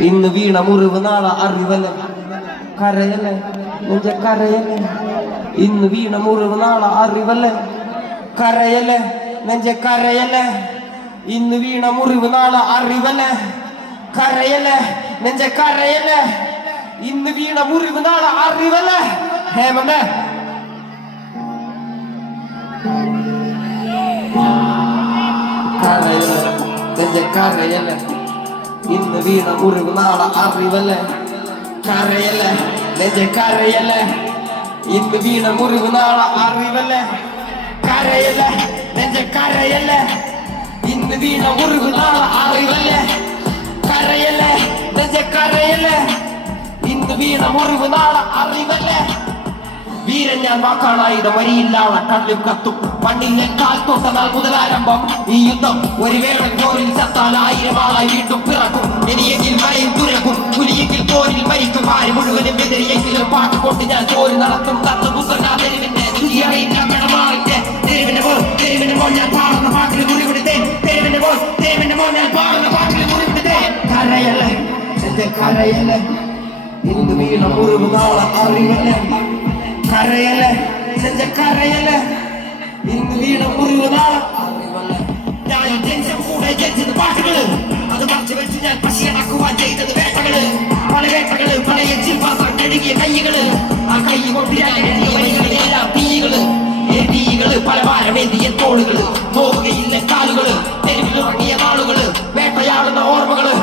ഇന്ന് വീണ മുറിവ് നാളെ അറിവല്ലേ കരയല്ലേ നെഞ്ച കരയല്ലേ ഇന്ന് വീണ മുറിവ് നാളെ അറിവല്ലേ കരയല്ലേ നെഞ്ച കരയല്ലേ ഇന്ന് വീണ മുറിവ് നാളെ അറിവല്ലേ കരയല്ലേ നെഞ്ച കരയല്ലേ ഇന്ന് വീണ മുറിവ് നാളെ അറിവല്ലേ ഹേമന്തേ കരയല്ലേ നെഞ്ച കരയല്ലേ ഇന്ന് വീണ മുറിവ് നാളെ അറിവല്ലേ കരയല്ലേ നെഞ്ച കരയല്ലേ ഇന്ന് വീണ മുറിവ് നാളെ അറിവല്ലേ കരയല്ലേ നെഞ്ച കരയല്ലേ ഇന്ന് വീണ മുറിവ് നാളെ അറിവല്ലേ കരയല്ലേ നെഞ്ച കരയല്ലേ ഇന്ന് വീണ മുറിവ് നാളെ അറിവല്ലേ വീരൻ ഞാൻ വാക്കാണായുധ വരിയില്ലാതെ കല്ലും കത്തും പണ്ടിലെ കാൽത്തൊട്ട നാൾ മുതലാരംഭം ഈ യുദ്ധം ഒരു വേളൻ പോരിൽ ചത്താൽ 1000 ആളായി വീണ്ടും പിറക്കും ഇനിയെങ്കിൽ മഴയും തുരക്കും പുലിയെങ്കിൽ പോരിൽ മരിക്കും ആര് മുഴുവനും എതിരെയെങ്കിലും പാട്ടുകൊണ്ട് ഞാൻ പോര് നടത്തും തത്വ പുസ്തകാതെരുവിന്റെ തെരുവിന്റെ പോൽ ഞാൻ പാടുന്ന പാട്ടിൽ മുറിവിടുത്തേ തെരുവിന്റെ പോൽ ഞാൻ പാടുന്ന പാട്ടിൽ മുറിവിടുത്തേ കരയല്ലേ കരയല്ലേ ഇന്ന് വീണ മുറിവ് നാളെ അറിവല്ലേ കരയല്ലേ നെഞ്ച കരയല്ലേ ഇന്ന് വീണ മുറിവ് നാളെ അറിവല്ലേ ഞാൻ ജനിച്ച കൂടെ ജനിച്ചത് പാട്ടുകള് അത് മറച്ചു വെച്ച് ഞാൻ പശിയടക്കുവാൻ ചെയ്തത് വേട്ടകള് പല വേട്ടകള് പല എച്ചിൽ പാസം കഴുകിയ കൈകള് ആ കൈ കൊണ്ട് വഴികളിലെല്ലാം തീകള് തീകള് പല ഭാരമേന്തിയ തോളുകള് നോവുകയില്ല കാലുകള് തെരുവിലിറങ്ങിയ നാളുകള് വേട്ടയാടുന്ന ഓർമ്മകള്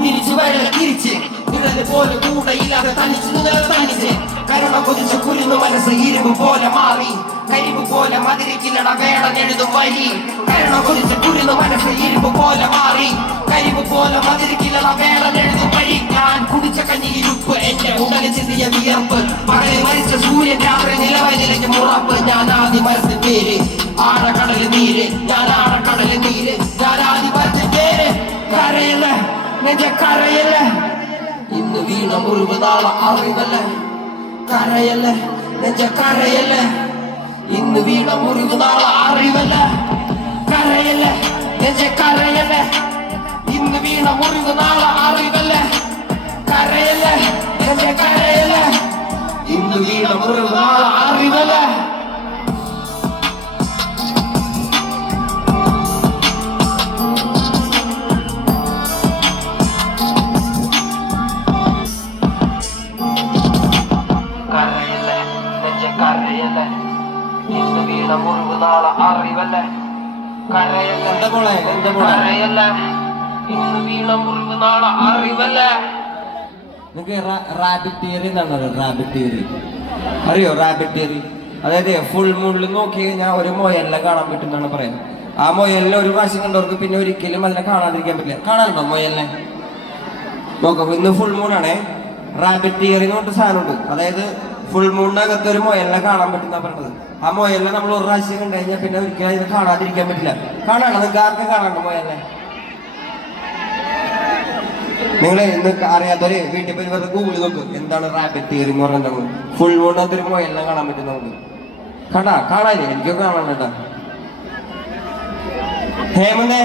തിരിച്ചു വരല തിരിച്ച് നിഴല് പോലെ കൂടെയില്ലാതെ തനിച്ച് കരുണ കൊതിച്ച് കുരുന്നു മനസ്സ് ഇരുമ്പ് പോലെ മാറി കരിമ്പ് പോലെ മതിരിക്കില്ലട വേടനെഴുതും വരി കരുണ കൊതിച്ച് കുരുന്നു മനസ്സ് ഇരുമ്പ് പോലെ മാറി കരിമ്പ് പോലെ മതിരിക്കില്ലട വേടനെഴുതും വരി ഞാൻ കുടിച്ച കഞ്ഞിയിരുപ്പ് എന്റെ ഉടനെ ചിന്തിയ വിയർപ്പ് പകലിൽ മരിച്ച സൂര്യൻ രാത്രി നിലവയിലേക്ക് മുറപ്പ് ഞാൻ ആദ്യം മരച്ച പേര് ആഴക്കടല് നീര് ഞാൻ ആഴക്കടല് നീര് ഞാൻ ആദ്യം മരച്ച പേര് കരയല്ലേ നെഞ്ച കരയല്ലേ ഇന്ന് വീണ മുറിവ് നാളെ അറിവല്ലേ കരയല്ലേ നെഞ്ച കരയല്ലേ ഇന്ന് വീണ മുറിവ് നാളെ അറിവല്ലേ കരയല്ലേ നെഞ്ച കരയല്ലേ ഇന്ന് വീണ മുറിവ് നാളെ അറിവല്ലേ കരയല്ലേ നെഞ്ച കരയല്ലേ ഇന്ന് വീണ മുറിവ് നാളെ അറിവല്ലേ കരയല്ലേ ഇന്ന് വീണ മുറിവ് നാളെ അറിവല്ലേ കരയല്ലേ കരയല്ലേ ഇന്ന് വീണ മുറിവ് നാളെ അറിവല്ലേ നിങ്ങൾക്ക് റാബിറ്റ് തിയറി എന്നാണ് റാബിറ്റ് തിയറി അറിയോ റാബിറ്റ് തിയറി അതായത് ഫുൾ മൂണിൽ നോക്കി കഴിഞ്ഞാൽ ഒരു മൊയലിനെ കാണാൻ പറ്റുമെന്നാണ് പറയുന്നത് ആ മൊയലിനെ ഒരു പ്രാവശ്യം കണ്ടവർക്ക് പിന്നെ ഒരിക്കലും അതിനെ കാണാതിരിക്കാൻ പറ്റില്ല കാണാനുണ്ടോ മൊയലിനെ നോക്കാം ഇന്ന് ഫുൾ മൂണാണേ റാബിറ്റ് തിയറി എന്ന് പറഞ്ഞിട്ട് സാധനമുണ്ട് അതായത് ഫുൾ മൂണിനകത്ത് ഒരു മൊയലിനെ കാണാൻ പറ്റുന്ന പറഞ്ഞത് ആ മൊയലിനെ നമ്മൾ ഒരു പ്രാവശ്യം കണ്ടു കഴിഞ്ഞാൽ പിന്നെ ഒരിക്കലും അതിനെ കാണാതിരിക്കാൻ പറ്റില്ല കാണാണോ നിങ്ങൾക്ക് ആർക്കും കാണാണ്ടോ മൊയലിനെ നിങ്ങൾ ഇന്ന് അറിയാത്തവര് വീട്ടിൽ പോയി വെറുതെ ഗൂഗിൾ നോക്കും എന്താണ് റാബിറ്റ് തിയറി എന്ന് പറഞ്ഞിട്ടുണ്ടെങ്കിൽ ഫുൾ മൂണിനകത്ത് ഒരു മൊയലിനെ കാണാൻ പറ്റും നമുക്ക് കാണാനില്ലേ എനിക്കൊക്കെ കാണാൻ കേട്ടാ ഹേമന്തേ